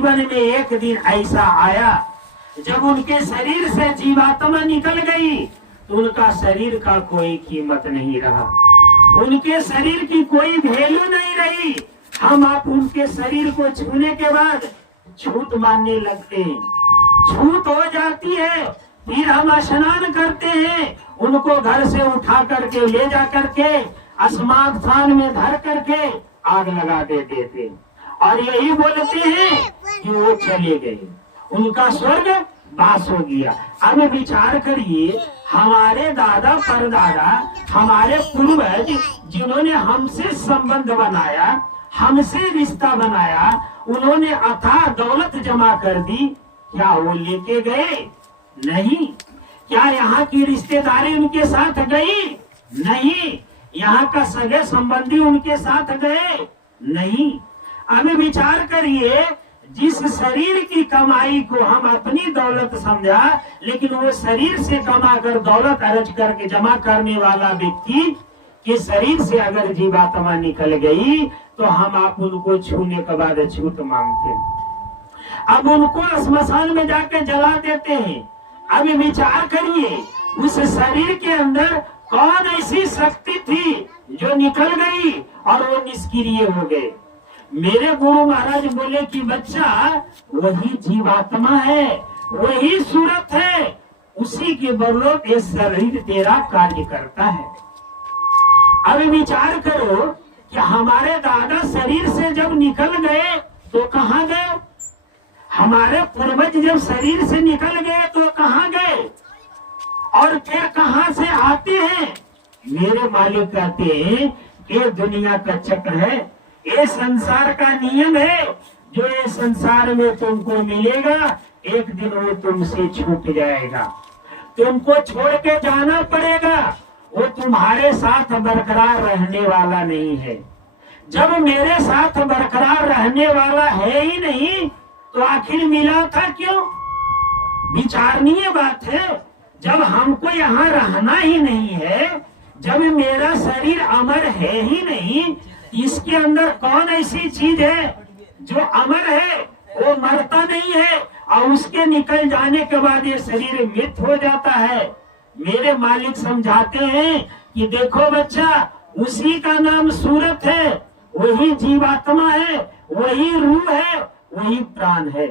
जीवन में एक दिन ऐसा आया जब उनके शरीर से जीवात्मा निकल गई तो उनका शरीर का कोई कीमत नहीं रहा, उनके शरीर की कोई वैल्यू नहीं रही। हम आप उनके शरीर को छूने के बाद छूत मानने लगते हैं, छूत हो जाती है, फिर हम स्नान करते हैं, उनको घर से उठा करके ले जा करके स्मार्ट स्थान में धर करके आग लगा देते थे और यही बोलते हैं कि वो चले गए, उनका स्वर्ग वास हो गया। अब विचार करिए, हमारे दादा परदादा, हमारे पूर्वज जिन्होंने हमसे संबंध बनाया, हमसे रिश्ता बनाया, उन्होंने अथाह दौलत जमा कर दी, क्या वो लेके गए? नहीं। क्या यहाँ की रिश्तेदारी उनके साथ गई? नहीं। यहाँ का सगे संबंधी उनके साथ गए? नहीं। अब विचार करिए, जिस शरीर की कमाई को हम अपनी दौलत समझा, लेकिन वो शरीर से कमा कर दौलत अर्ज करके जमा करने वाला व्यक्ति के शरीर से अगर जीवात्मा निकल गई तो हम आप उनको छूने के बाद छूत मांगते हैं, अब उनको श्मशान में जाकर जला देते हैं। अब विचार करिए, उस शरीर के अंदर कौन ऐसी शक्ति थी जो निकल गई और वो निष्क्रिय हो गए। मेरे गुरु महाराज बोले कि बच्चा, वही जीवात्मा है, वही सूरत है, उसी के बदौलत ये शरीर तेरा कार्य करता है। अब विचार करो कि हमारे दादा शरीर से जब निकल गए तो कहाँ गए? हमारे पूर्वज जब शरीर से निकल गए तो कहाँ गए और फिर कहाँ से आते हैं? मेरे मालिक कहते हैं कि दुनिया का चक्र है, ये संसार का नियम है, जो ये संसार में तुमको मिलेगा एक दिन वो तुमसे छूट जाएगा, तुमको छोड़ के जाना पड़ेगा, वो तुम्हारे साथ बरकरार रहने वाला नहीं है। जब मेरे साथ बरकरार रहने वाला है ही नहीं तो आखिर मिला था क्यों? विचारणीय बात है। जब हमको यहाँ रहना ही नहीं है, जब मेरा शरीर अमर है ही नहीं, इसके अंदर कौन ऐसी चीज है जो अमर है, वो मरता नहीं है और उसके निकल जाने के बाद ये शरीर मृत हो जाता है। मेरे मालिक समझाते हैं कि देखो बच्चा, उसी का नाम सूरत है, वही जीवात्मा है, वही रूह है, वही प्राण है।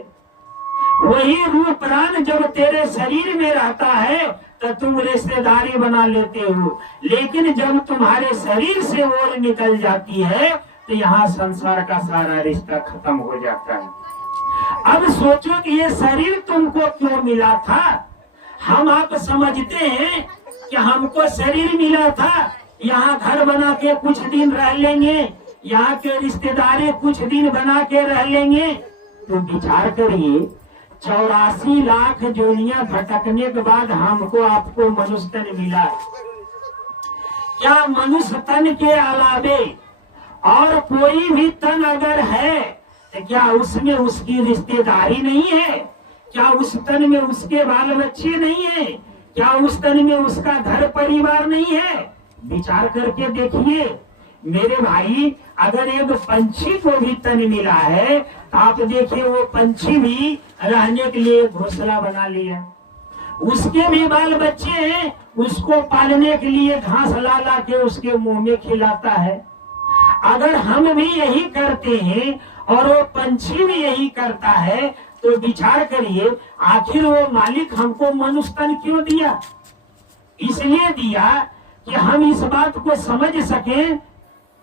वही रूह प्राण जब तेरे शरीर में रहता है तो तुम रिश्तेदारी बना लेते हो, लेकिन जब तुम्हारे शरीर से ओर निकल जाती है तो यहाँ संसार का सारा रिश्ता खत्म हो जाता है। अब सोचो कि ये शरीर तुमको क्यों मिला था? हम आप समझते हैं कि हमको शरीर मिला था, यहाँ घर बना के कुछ दिन रह लेंगे, यहाँ के रिश्तेदारी कुछ दिन बना के रह लेंगे। तो विचार करिए, 84 लाख जोनियां भटकने के बाद हमको आपको मनुष्य तन मिला। क्या मनुष्य तन के अलावे और कोई भी तन अगर है तो क्या उसमें उसकी रिश्तेदारी नहीं है? क्या उस तन में उसके बाल बच्चे नहीं है? क्या उस तन में उसका घर परिवार नहीं है? विचार करके देखिए मेरे भाई, अगर एक पंछी को भी तन मिला है तो आप देखिए वो पंछी भी रहने के लिए घोंसला बना लिया, उसके भी बाल बच्चे हैं, उसको पालने के लिए घास ला ला के उसके मुंह में खिलाता है। अगर हम भी यही करते हैं और वो पंछी भी यही करता है तो विचार करिए, आखिर वो मालिक हमको मनुष्य तन क्यों दिया? इसलिए दिया कि हम इस बात को समझ सकें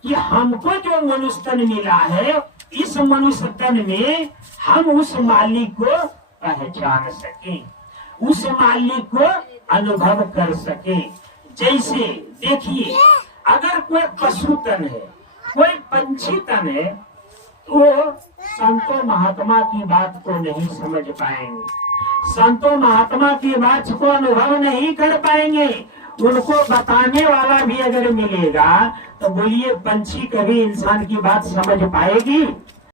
कि हमको जो मनुष्य तन मिला है, इस मनुष्य तन में हम उस मालिक को पहचान सकें, उस मालिक को अनुभव कर सकें। जैसे देखिए, अगर कोई पशु तन है, कोई पंछी तन है, तो संतों महात्मा की बात को नहीं समझ पाएंगे, संतों महात्मा की बात को अनुभव नहीं कर पाएंगे। उनको बताने वाला भी अगर मिलेगा तो बोलिए पंछी कभी इंसान की बात समझ पाएगी?